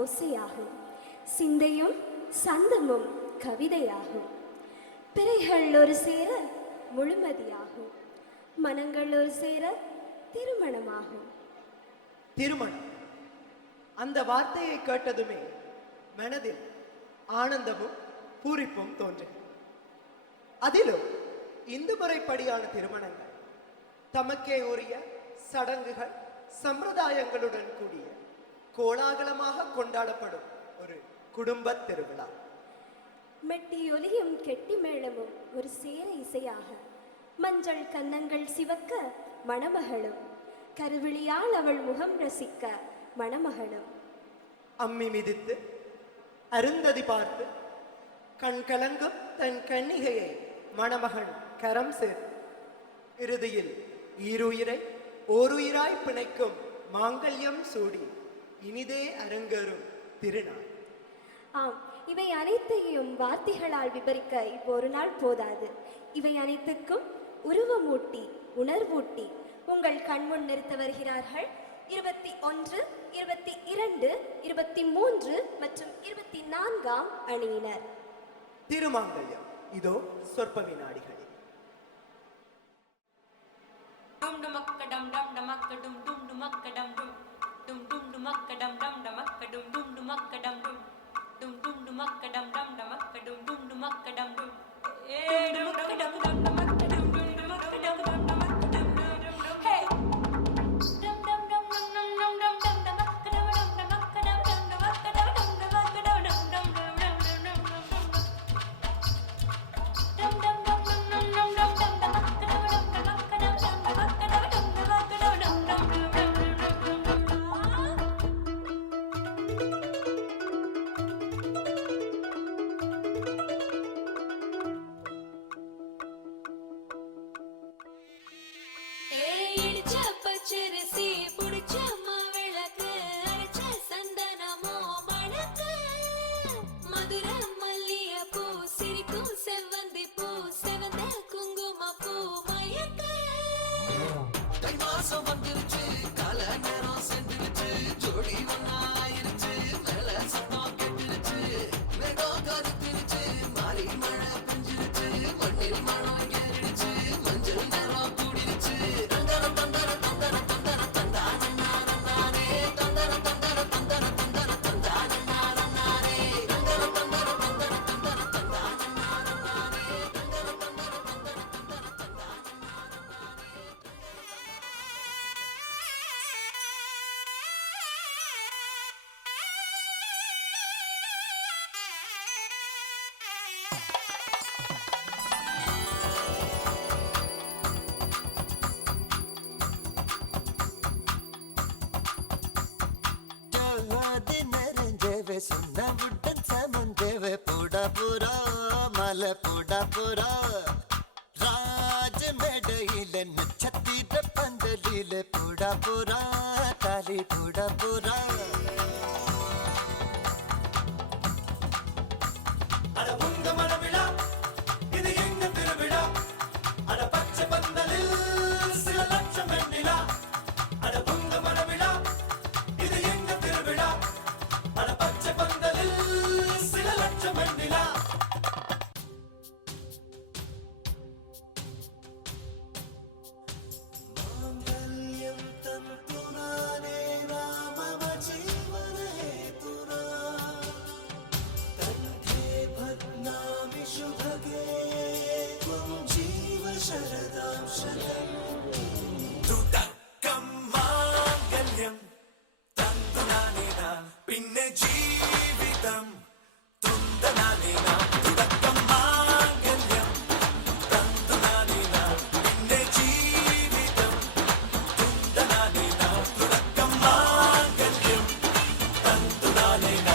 ஓசையாகும். சிந்தையும் சந்தமும் கவிதையாகும். பிறைகள் ஒரு சேர முழுமதியாகும். மனங்கள் ஒரு சேர திருமணமாகும். திருமணம், அந்த வார்த்தையை கேட்டதுமே மனதில் ஆனந்தமும் பூரிப்பும் தோன்றும். அதிலும் இந்து முறைப்படியான திருமணங்கள் தமக்கே உரிய சடங்குகள் சம்பிரதாயங்களுடன் கூடிய கோலாகலமாக கொண்டாடப்படும் ஒரு குடும்ப திருவிழா. மெட்டியொலியும் கெட்டி மேளமும் ஒரு சேர இசையாக, மஞ்சள் கன்னங்கள் சிவக்க மணமகளும், கருவிழியால் அவள் முகம் ரசிக்க மணமகளும், அம்மி மிதித்து அருந்ததி பார்த்து கண் கலங்கும் தன் கன்னிகையை மணமகன் கரம் சேர்த்து இறுதியில் ஈருயிரை ஓருயிராய் பிணைக்கும் மாங்கல்யம் சூடி இனிதே அரங்கேறும் திருநாள். ஆம், இவை அனைத்தையும் வார்த்தைகளால் விவரிக்க இப்போ ஒரு நாள் போதாது. இவை அனைத்துக்கும் உருவமூட்டி உணர்வூட்டி உங்கள் கண்முன் நிறுத்த வருகிறார்கள் 21, 22, 23 மற்றும் 24ஆம் அணியினர். திருமாங்கல்யம் இதோ சொற்ப வினாடிகளில். சொன்னவுடன் சமந்தேவ புடபுரா மல புடபுரா ராஜ மேடையில நட்சத்திர பந்தலில புடபுரா தாலி புடபுரா Darling.